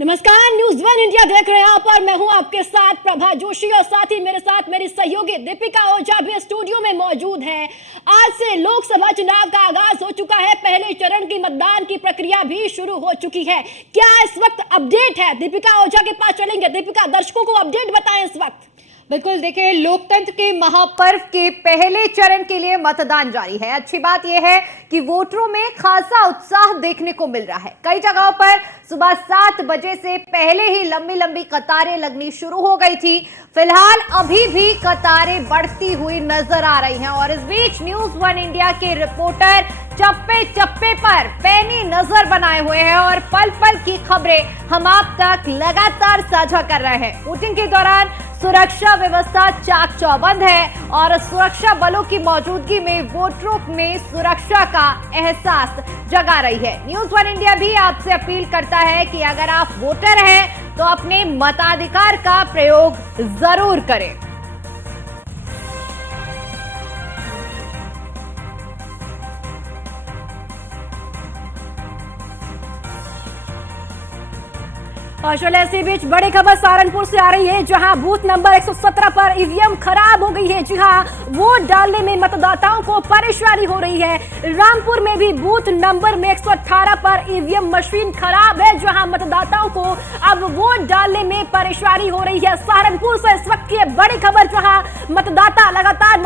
नमस्कार, news one India देख रहे हैं आप और मैं हूं आपके साथ प्रभा जोशी और साथ ही मेरे साथ मेरी सहयोगी दीपिका ओझा भी स्टूडियो में मौजूद है। आज से लोकसभा चुनाव का आगाज हो चुका है। पहले चरण की मतदान की प्रक्रिया भी शुरू हो चुकी है। क्या इस वक्त अपडेट है? दीपिका ओझा के पास चलेंगे। दीपिका, दर्शकों को अपडेट बताएं इस वक्त। बिल्कुल, देखिए, लोकतंत्र के महापर्व के पहले चरण के लिए मतदान जारी है। अच्छी बात यह है कि वोटरों में खासा उत्साह देखने को मिल रहा है। कई जगहों पर सुबह 7 बजे से पहले ही लंबी लंबी कतारें लगनी शुरू हो गई थी। फिलहाल अभी भी कतारें बढ़ती हुई नजर आ रही हैं और इस बीच न्यूज वन इंडिया के रिपोर्टर चप्पे चप्पे पर पैनी नजर बनाए हुए हैं और पल पल की खबरें हम आप तक लगातार साझा कर रहे हैं। वोटिंग के दौरान सुरक्षा व्यवस्था चाक चौबंद है और सुरक्षा बलों की मौजूदगी में वोटरों में सुरक्षा का एहसास जगा रही है। न्यूज वन इंडिया भी आपसे अपील करता है कि अगर आप वोटर हैं तो अपने मताधिकार का प्रयोग जरूर करें। और चले इसी बीच बड़ी खबर सहारनपुर से आ रही है, जहां बूथ नंबर 117 पर ईवीएम खराब हो गई है। जी हां, वोट डालने में मतदाताओं को परेशानी हो रही है। रामपुर में भी बूथ नंबर में 118 पर ईवीएम मशीन खराब है, जहां मतदाताओं को अब वोट डालने में परेशानी हो रही है। सहारनपुर से इस वक्त की बड़ी खबर, जहां मतदाता लगातार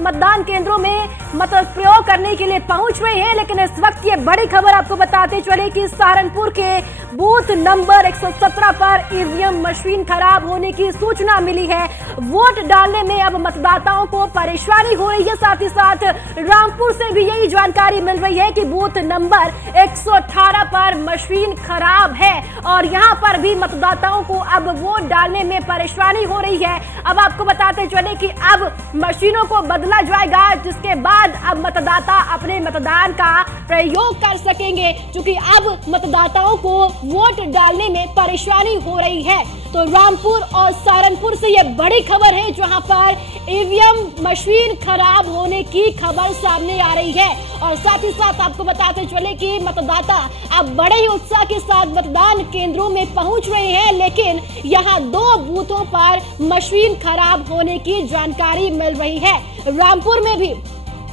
मतदान केंद्रों में मत प्रयोग करने के लिए पहुंच रहे हैं। लेकिन इस वक्त ये बड़ी खबर आपको बताते चले कि सहारनपुर के बूथ नंबर 117 पर ईवीएम मशीन खराब होने की सूचना मिली है। वोट डालने में अब मतदाताओं को परेशानी हो रही है। साथ ही साथ रामपुर से भी यही जानकारी मिल रही है कि बूथ नंबर 118 पर मशीन खराब है और यहां पर भी मतदाताओं को अब वोट डालने में परेशानी हो रही है। अब आपको बताते चले कि अब मशीनों को बदला जाएगा, जिसके बाद अब मतदाता अपने मतदान का प्रयोग कर सकेंगे, क्योंकि अब मतदाताओं को वोट डालने में परेशानी हो रही है। तो रामपुर और सहारनपुर से यह बड़ी खबर है, जहां पर ईवीएम मशीन खराब होने की खबर सामने आ रही है। और साथ ही साथ आपको बताते चले कि मतदाता अब बड़े ही उत्साह के साथ मतदान केंद्रों में पहुंच रहे हैं, लेकिन यहां 2 बूथों पर मशीन खराब होने की जानकारी मिल रही है। रामपुर में भी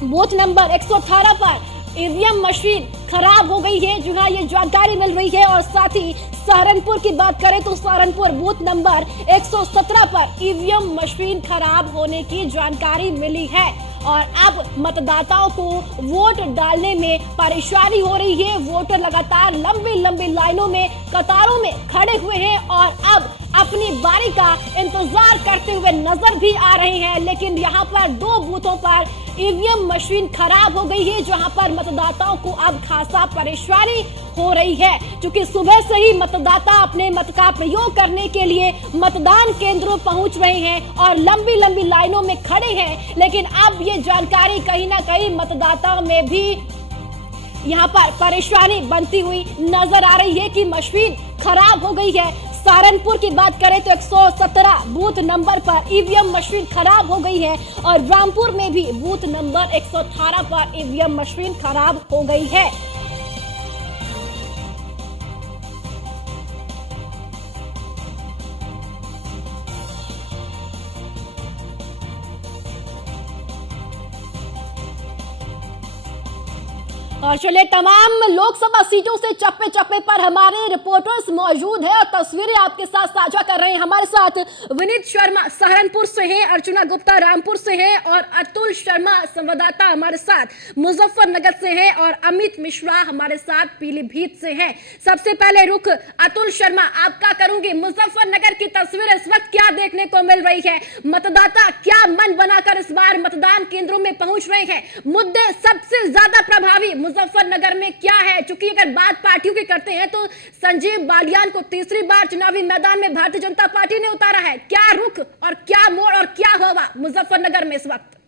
बूथ नंबर 118 पर ईवीएम मशीन खराब हो गई है, जहां ये जानकारी मिल रही है। और साथ ही सहारनपुर की बात करें तो सहारनपुर बूथ नंबर 117 पर ईवीएम मशीन खराब होने की जानकारी मिली है और अब मतदाताओं को वोट डालने में परेशानी हो रही है। वोटर लगातार लंबी लंबी लाइनों में कतारों में खड़े हुए हैं और अब अपनी बारी का इंतजार करते हुए नजर भी आ रहे हैं। लेकिन यहाँ पर 2 बूथों पर ईवीएम मशीन खराब हो गई है, जहां पर मतदाताओं को अब खासा परेशानी हो रही है, क्योंकि सुबह से ही मतदाता अपने मत का प्रयोग करने के लिए मतदान केंद्रों पहुंच रहे हैं और लंबी लंबी लाइनों में खड़े हैं। लेकिन अब ये जानकारी कहीं ना कहीं मतदाताओं में भी यहाँ पर परेशानी बनती हुई नजर आ रही है कि मशीन खराब हो गई है। सहारनपुर की बात करें तो 117 बूथ नंबर पर ईवीएम मशीन खराब हो गई है और रामपुर में भी बूथ नंबर 118 पर ईवीएम मशीन खराब हो गई है। और चलिए, तमाम लोकसभा सीटों से चप्पे चप्पे पर हमारे रिपोर्टर्स मौजूद हैं और तस्वीरें आपके साथ साझा कर रहे हैं। हमारे साथ विनीत शर्मा सहारनपुर से हैं, अर्चना गुप्ता रामपुर से हैं और अतुल शर्मा संवाददाता हमारे साथ मुजफ्फरनगर से हैं और अमित मिश्रा हमारे साथ पीलीभीत से हैं। सबसे पहले रुख अतुल शर्मा आपका करूंगी। मुजफ्फरनगर की तस्वीर इस वक्त क्या देखने को मिल रही है? मतदाता क्या मन बनाकर इस बार मतदान केंद्रों में पहुंच रहे हैं? मुद्दे सबसे ज्यादा प्रभावी मुजफ्फरनगर में क्या है? चूंकि अगर बात पार्टियों की करते हैं तो संजीव बालियान को तीसरी बार चुनावी मैदान में भारतीय जनता पार्टी ने उतारा है। क्या रुख और क्या मोड़ और क्या होगा मुजफ्फरनगर में इस वक्त?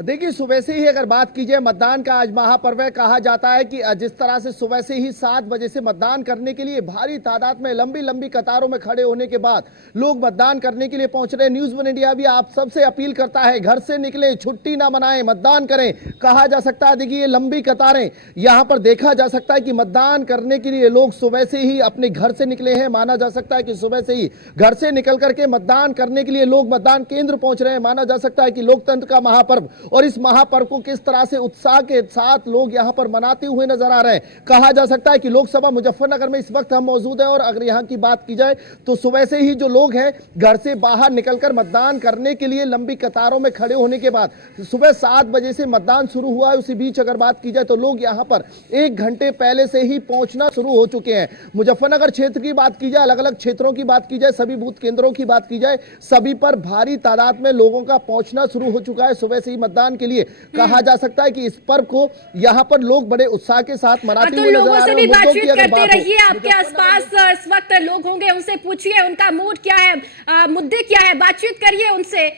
देखिए, सुबह से ही अगर बात की जाए मतदान का आज महापर्व है। कहा जाता है कि जिस तरह से सुबह से ही 7 बजे से मतदान करने के लिए भारी तादाद में लंबी लंबी कतारों में खड़े होने के बाद लोग मतदान करने के लिए पहुंच रहे हैं। न्यूज़ वन इंडिया भी आप सबसे अपील करता है, घर से निकलें, छुट्टी ना मनाएं, मतदान करें। कहा जा सकता है, देखिए, ये लंबी कतारें यहां पर देखा जा सकता है कि मतदान करने के लिए लोग सुबह से ही अपने घर से निकले हैं। माना जा सकता है कि सुबह से ही घर से निकल करके मतदान करने के लिए लोग मतदान केंद्र पहुंच रहे हैं। माना जा सकता है कि लोकतंत्र का महापर्व और इस महापर्व को किस तरह से उत्साह के साथ लोग यहां पर मनाते हुए नजर आ रहे हैं। कहा जा सकता है कि लोकसभा मुजफ्फरनगर में इस वक्त हम मौजूद हैं और अगर यहां की बात की जाए तो सुबह से ही जो लोग हैं घर से बाहर निकलकर मतदान करने के लिए लंबी कतारों में खड़े होने के बाद सुबह 7 बजे से मतदान शुरू हुआ है। उसी बीच अगर बात की जाए तो लोग यहां पर 1 घंटे पहले से ही पहुंचना शुरू हो चुके हैं। मुजफ्फरनगर क्षेत्र की बात की जाए, अलग अलग क्षेत्रों की बात की जाए, सभी बूथ केंद्रों की बात की जाए, सभी पर भारी तादाद में लोगों का पहुंचना शुरू हो चुका है सुबह से ही मतदान के लिए। कहा जा सकता है कि इस पर्व को यहां पर लोग बड़े उत्साह के साथ मनाते हुए नजर आ रहे हैं। लोगों से भी बातचीत करते रहिए, आपके आसपास इस वक्त लोग होंगे, उनसे पूछिए उनका मूड क्या है, मुद्दे क्या है, बातचीत करिए उनसे।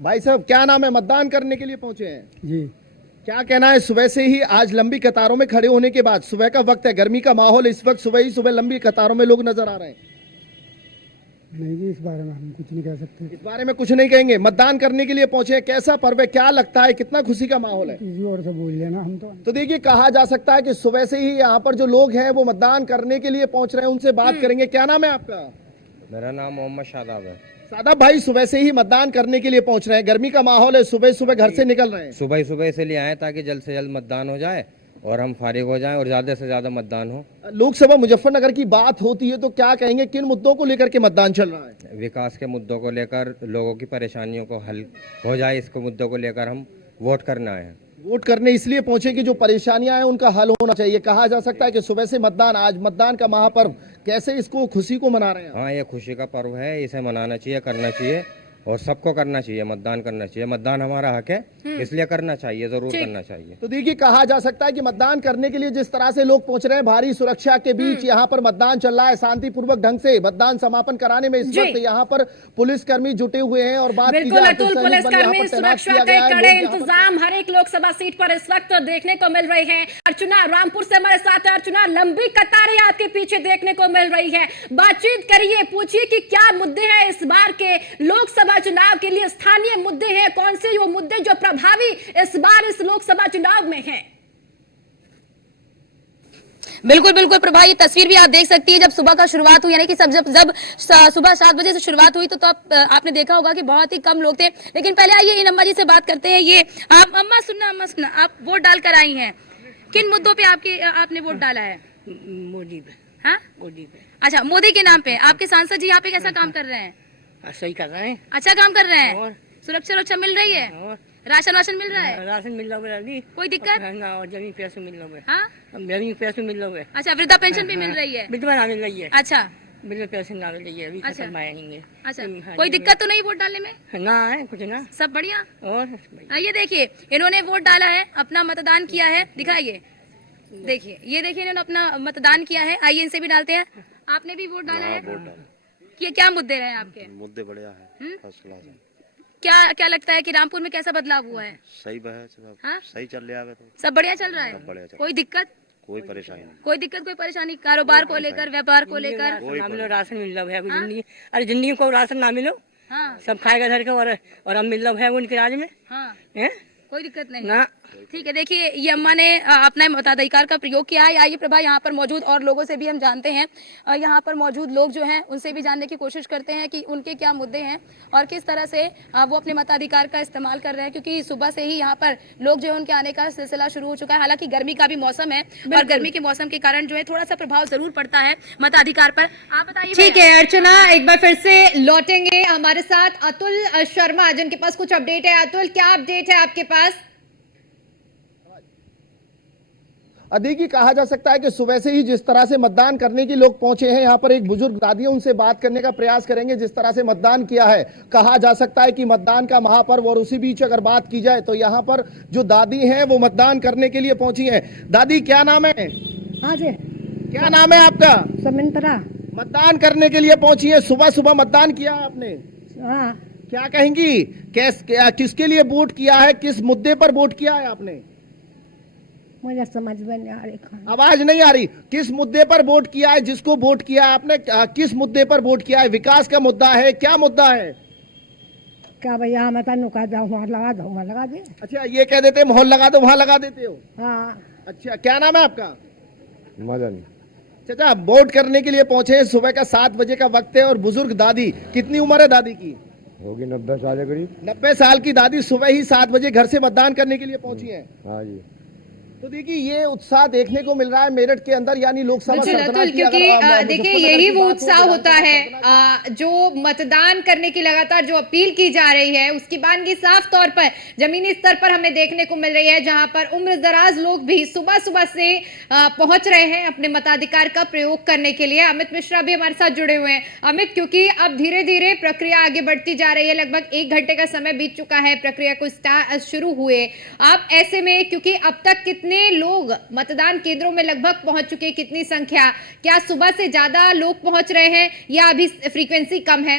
भाई साहब, क्या नाम है? मतदान करने के लिए पहुंचे हैं जी। क्या कहना है? सुबह से ही आज लंबी कतारों में खड़े होने के बाद, सुबह का वक्त है, गर्मी का माहौल, इस वक्त सुबह ही सुबह लंबी कतारों में लोग नजर आ रहे हैं। नहीं जी, इस बारे में हम कुछ नहीं कह सकते। इस बारे में कुछ नहीं कहेंगे। मतदान करने के लिए पहुंचे हैं, कैसा पर्व है, क्या लगता है, कितना खुशी का माहौल है? किसी और से बोल लेना, हम तो देखिए, कहा जा सकता है कि सुबह से ही यहाँ पर जो लोग हैं वो मतदान करने के लिए पहुंच रहे हैं, उनसे बात करेंगे। क्या नाम है आपका? मेरा नाम मोहम्मद शादाब है। सादाब भाई, सुबह से ही मतदान करने के लिए पहुंच रहे हैं, गर्मी का माहौल है, सुबह सुबह घर से निकल रहे हैं। सुबह सुबह इसलिए आए ताकि जल्द से जल्द मतदान हो जाए और हम फारिग हो जाएं और ज़्यादा से ज़्यादा मतदान हो। लोकसभा मुजफ्फरनगर की बात होती है तो क्या कहेंगे, किन मुद्दों को लेकर के मतदान चल रहा है? विकास के मुद्दों को लेकर, लोगों की परेशानियों को हल हो जाए, इसको मुद्दों को लेकर हम वोट करना है। वोट करने इसलिए पहुंचे कि जो परेशानियां हैं उनका हल होना चाहिए। कहा जा सकता है कि सुबह से मतदान, आज मतदान का महापर्व, कैसे इसको खुशी को मना रहे हैं? हाँ, ये खुशी का पर्व है, इसे मनाना चाहिए, करना चाहिए और सबको करना चाहिए, मतदान करना चाहिए। मतदान हमारा हक है, इसलिए करना चाहिए, जरूर करना चाहिए। तो देखिए, कहा जा सकता है कि मतदान करने के लिए जिस तरह से लोग पहुंच रहे हैं, भारी सुरक्षा के बीच यहाँ पर मतदान चल रहा है। शांतिपूर्वक ढंग से मतदान समापन कराने में इस वक्त यहाँ पर पुलिसकर्मी जुटे हुए हैं और बात की जाए तो पुलिसकर्मी सुरक्षा के कड़े इंतजाम हर एक लोकसभा सीट पर इस वक्त देखने को मिल रहे हैं। अर्चना रामपुर से हमारे साथ है। अर्चना, लंबी कतारें आपके पीछे देखने को मिल रही है, बातचीत करिए, पूछिए कि क्या मुद्दे हैं इस बार के लोकसभा चुनाव के लिए, स्थानीय मुद्दे हैं, कौन से वो मुद्दे जो प्रभावी इस बार इस लोकसभा चुनाव में हैं? बिल्कुल बिल्कुल प्रभा, ये तस्वीर भी आप देख सकती है। जब सुबह का शुरुआत हुई, यानी कि जब सुबह 7 बजे से शुरुआत हुई तो आपने देखा होगा कि बहुत ही कम लोग थे। लेकिन पहले आइए इन अम्मा जी से बात करते हैं। ये आप अम्मा सुनना, आप वोट डालकर आई हैं, किन मुद्दों पे आपने वोट डाला है? मोदी पे। हाँ, मोदी पे। अच्छा, मोदी के नाम पे। आपके सांसद जी यहाँ पे कैसा काम कर रहे हैं? सही कर रहे हैं। अच्छा काम कर रहे हैं। और सुरक्षा मिल रही है? और राशन मिल रहा है? राशन मिल रहा है, कोई दिक्कत? ना, और जमीन पैसे मिल रहे हैं। हाँ, जमीन पैसे मिल रहे हैं। अच्छा, वृद्धा पेंशन भी मिल रही है? विधवा ना मिल रही है। अच्छा विधवा पेंशन ना मिल रही है, अभी अच्छा। खत्म आएंगे। अच्छा, हाँ, कोई जी, दिक्कत तो नहीं वोट डालने में? ना है कुछ ना। सब बढ़िया। और ये देखिए, इन्होंने वोट डाला है, अपना मतदान किया है, दिखाइए, देखिए, ये देखिए, इन्होंने अपना मतदान किया है। आइए इनसे भी डालते हैं। आपने भी वोट डाला है? ये क्या मुद्दे रहे आपके? मुद्दे बढ़िया है, फर्स्ट क्लास है। क्या लगता है कि रामपुर में कैसा बदलाव हुआ है? सही है, हाँ? सही चल रहा है, तो सब बढ़िया चल रहा है? सब बढ़िया चल रहा है। कोई दिक्कत? कोई परेशानी नहीं। कोई दिक्कत, कोई परेशानी, कारोबार को लेकर, व्यापार को लेकर? ना मिलो, राशन मिल रहा है जिंदगी। अरे जिंदगी को राशन ना मिलो, हाँ सब खाएगा घर के, और हम मिल रहा है उनके राज में हाँ, है कोई दिक्कत नहीं ना। ठीक है, देखिए, ये अम्मा ने अपना मताधिकार का प्रयोग किया है। आइए प्रभा, यहाँ पर मौजूद और लोगों से भी हम जानते हैं, यहाँ पर मौजूद लोग जो हैं उनसे भी जानने की कोशिश करते हैं कि उनके क्या मुद्दे हैं और किस तरह से वो अपने मताधिकार का इस्तेमाल कर रहे हैं, क्योंकि सुबह से ही यहाँ पर लोग जो है उनके आने का सिलसिला शुरू हो चुका है। हालांकि गर्मी का भी मौसम है और गर्मी के मौसम के कारण जो है थोड़ा सा प्रभाव जरूर पड़ता है मताधिकार पर। आप बताइए। ठीक है अर्चना, एक बार फिर से लौटेंगे हमारे साथ अतुल शर्मा, जिनके पास कुछ अपडेट है। अतुल, क्या अपडेट है आपके पास? देखिए, कहा जा सकता है कि सुबह से ही जिस तरह से मतदान करने के लोग पहुंचे हैं, यहाँ पर एक बुजुर्ग दादी है, उनसे बात करने का प्रयास करेंगे। जिस तरह से मतदान किया है, कहा जा सकता है कि मतदान का महापर्व, और उसी बीच अगर बात की जाए तो यहाँ पर जो दादी हैं वो मतदान करने के लिए पहुंची हैं। दादी, क्या नाम है? हाँ जी, क्या नाम है आपका? समिंत्रा। मतदान करने के लिए पहुंची है, सुबह सुबह मतदान किया आपने? हाँ, क्या कहेंगी, किसके लिए वोट किया है, किस मुद्दे पर वोट किया है आपने? मुझे समझ में नहीं आ रही। आवाज नहीं आ रही। किस मुद्दे पर वोट किया है, जिसको वोट किया है आपने, किस मुद्दे पर वोट किया है? विकास का मुद्दा है, क्या मुद्दा है? क्या भैया हमें तनु कहा जाओ वहाँ लगा दो, वहाँ लगा दे। अच्छा, ये कह देते माहौल लगा दो, वहां लगा देते हो? हाँ। अच्छा, क्या नाम है आपका? मदन। चाचा, वोट करने के लिए पहुंचे हैं, सुबह का 7 बजे का वक्त है और बुजुर्ग दादी, कितनी उम्र है दादी की? होगी 90 साल के करीब। 90 साल की दादी सुबह ही 7 बजे घर से मतदान करने के लिए पहुंची हैं। हाँ जी। तो देखिए, ये उत्साह देखने को मिल रहा है मेरठ के अंदर, यानी लोकसभा बिल्कुल सल्तनत अतुल, की क्योंकि अगर, देखिए मुजफ्फरनगर यही की वो बात हो उत्साह तो होता है जो मतदान करने की लगातार जो अपील की जा रही है उसकी बानगी साफ तौर पर जमीनी स्तर पर हमें देखने को मिल रही है, जहां पर उम्र दराज लोग भी सुबह सुबह से पहुंच रहे हैं अपने मताधिकार का प्रयोग करने के लिए। अमित मिश्रा भी हमारे साथ जुड़े हुए हैं। अमित, क्योंकि अब धीरे धीरे प्रक्रिया आगे बढ़ती जा रही है, लगभग 1 घंटे का समय बीत चुका है प्रक्रिया को शुरू हुए। आप ऐसे में, क्योंकि अब तक कितने लोग मतदान केंद्रों में लगभग पहुंच चुके, कितनी संख्या, क्या सुबह से ज्यादा लोग पहुंच रहे हैं या अभी फ्रीक्वेंसी कम है?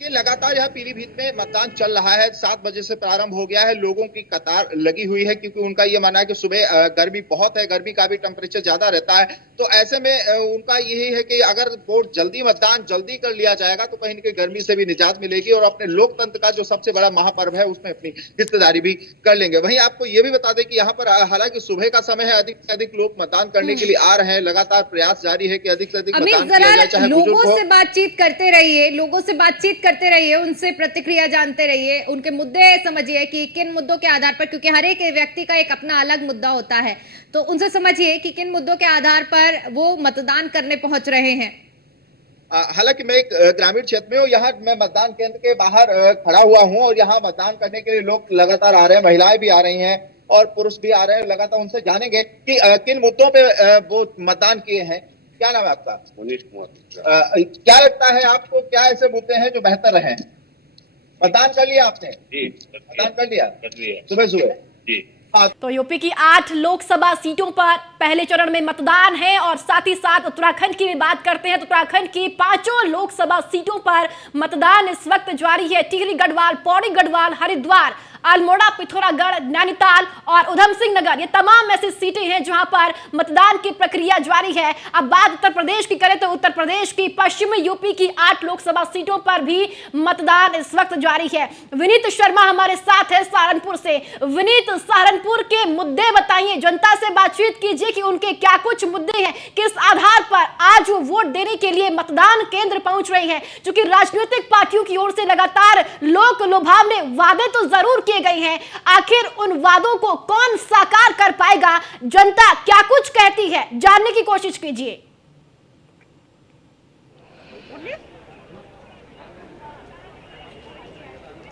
कि लगातार यहाँ पीलीभीत में मतदान चल रहा है। 7 बजे से प्रारंभ हो गया है, लोगों की कतार लगी हुई है, क्योंकि उनका ये मानना है कि सुबह गर्मी बहुत है, गर्मी का भी टेम्परेचर ज्यादा रहता है। तो ऐसे में उनका यही है कि अगर वोट जल्दी, मतदान जल्दी कर लिया जाएगा तो कहीं न कहीं गर्मी से भी निजात मिलेगी और अपने लोकतंत्र का जो सबसे बड़ा महापर्व है उसमें अपनी हिस्सेदारी भी कर लेंगे। वहीं आपको ये भी बता दें कि यहाँ पर हालांकि सुबह का समय है, अधिक से अधिक लोग मतदान करने के लिए आ रहे हैं, लगातार प्रयास जारी है कि अधिक से अधिक मतदान किया जाए, चाहे बुजुर्ग लोगों हो। से बातचीत करते रहिए, लोगों से बातचीत करते रहिए, उनसे प्रतिक्रिया जानते रहिए, उनके मुद्दे समझिए कि किन मुद्दों के आधार पर, क्योंकि हर एक व्यक्ति का एक अपना अलग मुद्दा होता है, तो उनसे समझिए कि किन मुद्दों के आधार पर वो मतदान करने पहुंच रहे हैं। हालांकि मैं एक ग्रामीण क्षेत्र में हूँ, यहाँ मैं मतदान केंद्र के बाहर खड़ा हुआ हूँ और यहाँ मतदान करने के लिए लोग लगातार आ रहे हैं, महिलाएं भी आ रही हैं और पुरुष भी आ रहे हैं। लगातार उनसे जानेंगे कि किन मुद्दों पे वो मतदान किए हैं। क्या नाम है आपका? मनीष कुमार। क्या लगता है आपको, क्या ऐसे मुद्दे हैं जो बेहतर रहे? मतदान कर लिया आपने? जी, मतदान कर लिया सुबह सुबह? जी। तो यूपी की 8 लोकसभा सीटों पर पहले चरण में मतदान है और साथ ही साथ उत्तराखंड की भी बात करते हैं तो उत्तराखंड की 5 लोकसभा सीटों पर मतदान इस वक्त जारी है। टिहरी गढ़वाल, पौड़ी गढ़वाल, हरिद्वार, अल्मोड़ा, पिथौरागढ़, नैनीताल और उधम सिंह नगर, ये तमाम ऐसी सीटें हैं जहां पर मतदान की प्रक्रिया जारी है। अब बात उत्तर प्रदेश की करें तो उत्तर प्रदेश की पश्चिमी यूपी की 8 लोकसभा सीटों पर भी मतदान इस वक्त जारी है। विनीत शर्मा हमारे साथ है सहारनपुर से। विनीत, सहारनपुर के मुद्दे बताइए, जनता से बातचीत कीजिए कि उनके क्या कुछ मुद्दे हैं, किस आधार पर आज वो वोट देने के लिए मतदान केंद्र पहुंच रहे हैं। क्योंकि राजनीतिक पार्टियों की ओर से लगातार लोक लुभावने वादे तो जरूर किए गए हैं, आखिर उन वादों को कौन साकार कर पाएगा, जनता क्या कुछ कहती है, जानने की कोशिश कीजिए।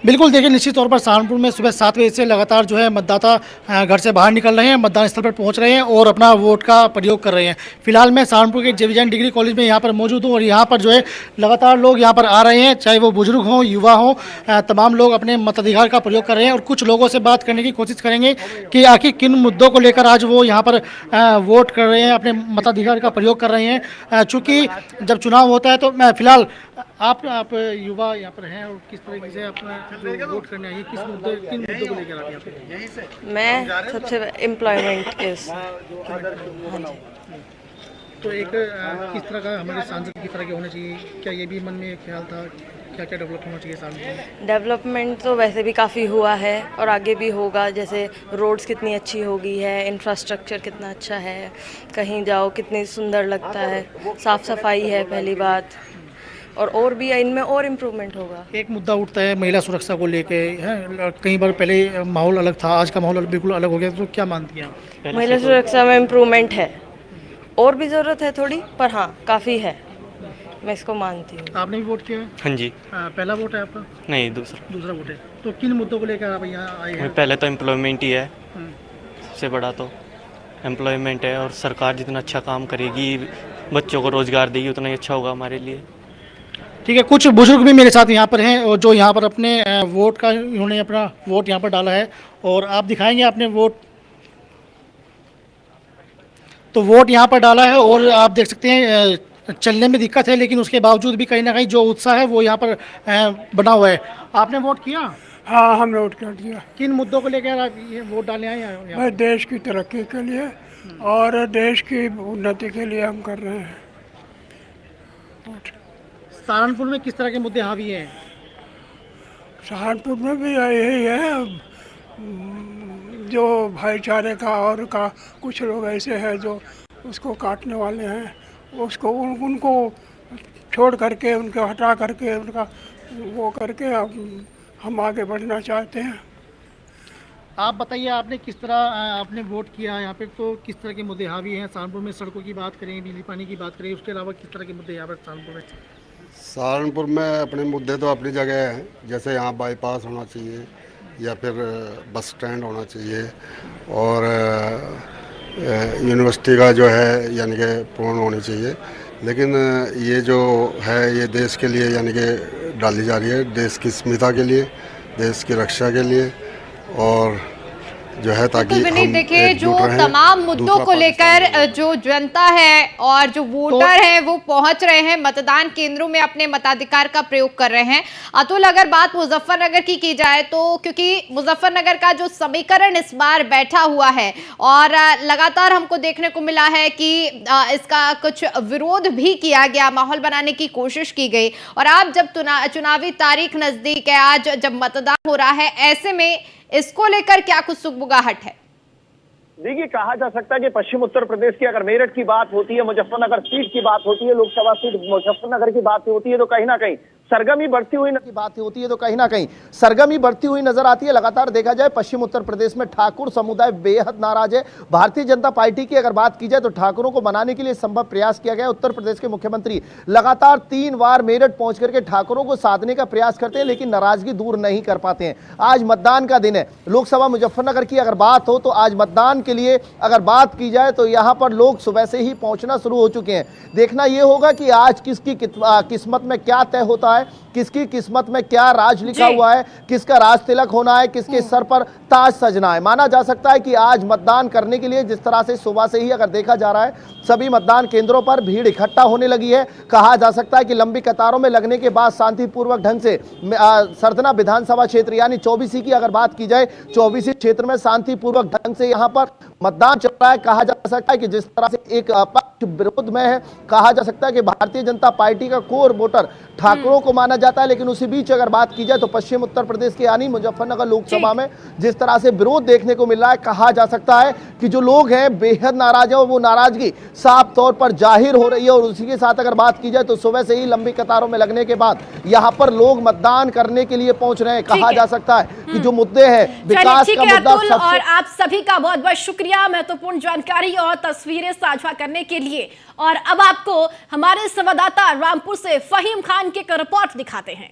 बिल्कुल, देखिए निश्चित तौर पर सहारनपुर में सुबह 7 बजे से लगातार जो है मतदाता घर से बाहर निकल रहे हैं, मतदान स्थल पर पहुंच रहे हैं और अपना वोट का प्रयोग कर रहे हैं। फिलहाल मैं सहारनपुर के जेविजन डिग्री कॉलेज में यहाँ पर मौजूद हूँ और यहाँ पर जो है लगातार लोग यहाँ पर आ रहे हैं, चाहे वो बुजुर्ग हों, युवा हों, तमाम लोग अपने मताधिकार का प्रयोग कर रहे हैं और कुछ लोगों से बात करने की कोशिश करेंगे कि आखिर किन मुद्दों को लेकर आज वो यहाँ पर वोट कर रहे हैं, अपने मताधिकार का प्रयोग कर रहे हैं। चूँकि जब चुनाव होता है तो मैं फिलहाल आप युवा यहाँ पर हैं और किस तरीके से अपना जो वोट करने आइए, किन मुद्दों को लेकर आते हैं? मैं सबसे एम्प्लॉयमेंट के तो एक किस तरह का हमारे सांसद की तरह के होने चाहिए, क्या ये भी मन में ख्याल था, क्या क्या डेवलप होना चाहिए सांसद में? डेवलपमेंट तो वैसे भी काफ़ी हुआ है और आगे भी होगा, जैसे रोड्स कितनी अच्छी हो गई है, इंफ्रास्ट्रक्चर कितना अच्छा है, कहीं जाओ कितनी सुंदर लगता है, साफ़ सफाई है पहली बात, और भी इनमें और इम्प्रूवमेंट होगा। एक मुद्दा उठता है महिला सुरक्षा को लेके, है कई बार पहले माहौल अलग था, आज का माहौल बिल्कुल अलग हो गया, तो क्या मानती हैं आप? महिला सुरक्षा में इम्प्रूवमेंट है, और भी ज़रूरत है थोड़ी, पर हाँ काफ़ी है, मैं इसको मानती हूँ। आपने भी वोट किया है? हाँ जी। पहला वोट है आपका? नहीं, दूसरा वोट है। तो किन मुद्दों को लेकर आप यहाँ आए हैं? पहले तो एम्प्लॉयमेंट ही है, सबसे बड़ा तो एम्प्लॉयमेंट है, और सरकार जितना अच्छा काम करेगी, बच्चों को रोज़गार देगी, उतना ही अच्छा होगा हमारे लिए। ठीक है, कुछ बुजुर्ग भी मेरे साथ यहाँ पर हैं और जो यहाँ पर अपने वोट का, उन्होंने अपना वोट यहाँ पर डाला है और आप दिखाएंगे आपने वोट, तो वोट यहाँ पर डाला है और आप देख सकते हैं चलने में दिक्कत है, लेकिन उसके बावजूद भी कहीं ना कहीं जो उत्साह है वो यहाँ पर बना हुआ है। आपने वोट किया? हाँ, हम वोट कर दिया। किन मुद्दों को लेकर आप ये वोट डालने आए हैं? मैं देश की तरक्की के लिए और देश की उन्नति के लिए हम कर रहे हैं वोट। सहारनपुर में किस तरह के मुद्दे हावी हैं? सहारनपुर में भी यही है, जो भाईचारे का और का कुछ लोग ऐसे हैं जो उसको काटने वाले हैं, उसको उनको छोड़ करके, उनको हटा करके, उनका वो करके हम आगे बढ़ना चाहते हैं। आप बताइए, आपने किस तरह आपने वोट किया यहाँ पे, तो किस तरह के मुद्दे हावी हैं सहारनपुर में? सड़कों की बात करें, बिजली पानी की बात करें, उसके अलावा किस तरह के मुद्दे यहाँ पर सहारनपुर में? सहारनपुर में अपने मुद्दे तो अपनी जगह हैं, जैसे यहाँ बाईपास होना चाहिए या फिर बस स्टैंड होना चाहिए, और यूनिवर्सिटी का जो है यानी कि पूर्ण होनी चाहिए। लेकिन ये जो है ये देश के लिए यानी कि डाली जा रही है, देश की अस्मिता के लिए, देश की रक्षा के लिए, और जो है ताकि विनीत देखिए, जो तमाम मुद्दों को लेकर जो जनता है और जो वोटर हैं वो पहुंच रहे हैं मतदान केंद्रों में, अपने मताधिकार का प्रयोग कर रहे हैं। अतुल, अगर बात मुजफ्फरनगर की जाए तो क्योंकि मुजफ्फरनगर का जो समीकरण इस बार बैठा हुआ है और लगातार हमको देखने को मिला है कि इसका कुछ विरोध भी किया गया, माहौल बनाने की कोशिश की गई, और आप जब चुनावी तारीख नजदीक है, आज जब मतदान हो रहा है, ऐसे में इसको लेकर क्या कुछ सुगबुगाहट है? देखिए, कहा जा सकता है कि पश्चिम उत्तर प्रदेश की अगर मेरठ की बात होती है, मुजफ्फरनगर सीट की बात होती है, लोकसभा सीट मुजफ्फरनगर की बात होती है, तो कहीं ना कहीं सरगर्मी बढ़ती हुई नजर आती है। लगातार देखा जाए पश्चिम उत्तर प्रदेश में ठाकुर समुदाय बेहद नाराज है। भारतीय जनता पार्टी की अगर बात की जाए तो ठाकुरों को मनाने के लिए संभव प्रयास किया गया। उत्तर प्रदेश के मुख्यमंत्री लगातार 3 बार मेरठ पहुंच करके ठाकुरों को साधने का प्रयास करते हैं, लेकिन नाराजगी दूर नहीं कर पाते हैं। आज मतदान का दिन है। लोकसभा मुजफ्फरनगर की अगर बात हो तो आज मतदान के लिए अगर बात की जाए तो यहां पर लोग सुबह से ही पहुंचना शुरू हो चुके हैं। देखना यह होगा कि आज किसकी किस्मत में क्या तय होता है, किसकी किस्मत में क्या राज लिखा हुआ है, किसका राज तिलक होना है, किसके सर पर ताज सजना है। माना जा सकता है कि आज मतदान करने के लिए जिस तरह से सुबह से ही अगर देखा जा रहा है, सभी मतदान केंद्रों पर भीड़ इकट्ठा होने लगी है। कहा जा सकता है कि लंबी कतारों में लगने के बाद शांतिपूर्वक ढंग से सरदना विधानसभा क्षेत्र यानी 24 की अगर बात की जाए, 24 क्षेत्र में शांतिपूर्वक ढंग से यहां पर मतदान चल रहा है। कहा जा सकता है कि जिस तरह से एक पक्ष विरोध में है, कहा जा सकता है कि भारतीय जनता पार्टी का कोर वोटर ठाकुरों को माना जाता है, लेकिन उसी बीच अगर बात की जाए तो पश्चिम उत्तर प्रदेश के यानी मुजफ्फरनगर लोकसभा में जिस तरह से विरोध देखने को मिल रहा है, कहा जा सकता है कि जो लोग हैं बेहद नाराज है और वो नाराजगी साफ तौर पर जाहिर हो रही है। और उसी के साथ अगर बात की जाए तो सुबह से ही लंबी कतारों में लगने के बाद यहाँ पर लोग मतदान करने के लिए पहुंच रहे हैं। कहा जा सकता है कि जो मुद्दे हैं, विकास का मुद्दा और आप सभी का बहुत बहुत शुक्रिया महत्वपूर्ण जानकारी और तस्वीरें साझा करने के लिए। और अब आपको हमारे संवाददाता रामपुर से फहीम खान की एक रिपोर्ट दिखाते हैं।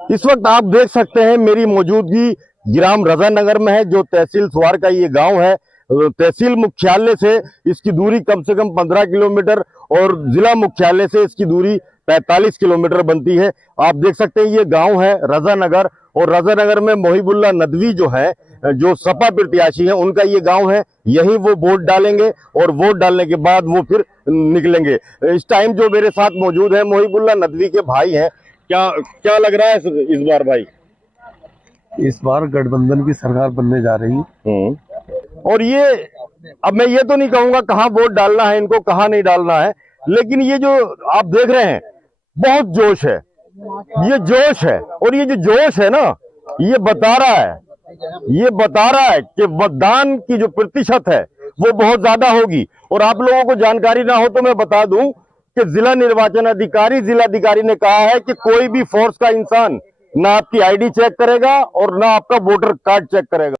इस वक्त आप देख सकते हैं मेरी मौजूदगी ग्राम रजानगर में है, जो तहसील सुवार का ये गांव है। तहसील मुख्यालय से इसकी दूरी कम से कम 15 किलोमीटर और जिला मुख्यालय से इसकी दूरी 45 किलोमीटर बनती है। आप देख सकते हैं ये गांव है रजानगर, और रजानगर में मोहिबुल्ला नदवी जो है, जो सपा प्रत्याशी हैं, उनका ये गांव है। यहीं वो वोट डालेंगे और वोट डालने के बाद वो फिर निकलेंगे। इस टाइम जो मेरे साथ मौजूद है मोहिबुल्ला नदवी के भाई हैं। क्या लग रहा है इस बार भाई? इस बार गठबंधन की सरकार बनने जा रही है। और ये अब मैं ये तो नहीं कहूंगा कहाँ वोट डालना है इनको, कहाँ नहीं डालना है, लेकिन ये जो आप देख रहे हैं बहुत जोश है, ये जोश है। और ये जो जोश है ना, ये बता रहा है कि मतदान की जो प्रतिशत है वो बहुत ज्यादा होगी। और आप लोगों को जानकारी ना हो तो मैं बता दूं कि जिला निर्वाचन अधिकारी, जिलाधिकारी ने कहा है कि कोई भी फोर्स का इंसान ना आपकी आईडी चेक करेगा और ना आपका वोटर कार्ड चेक करेगा।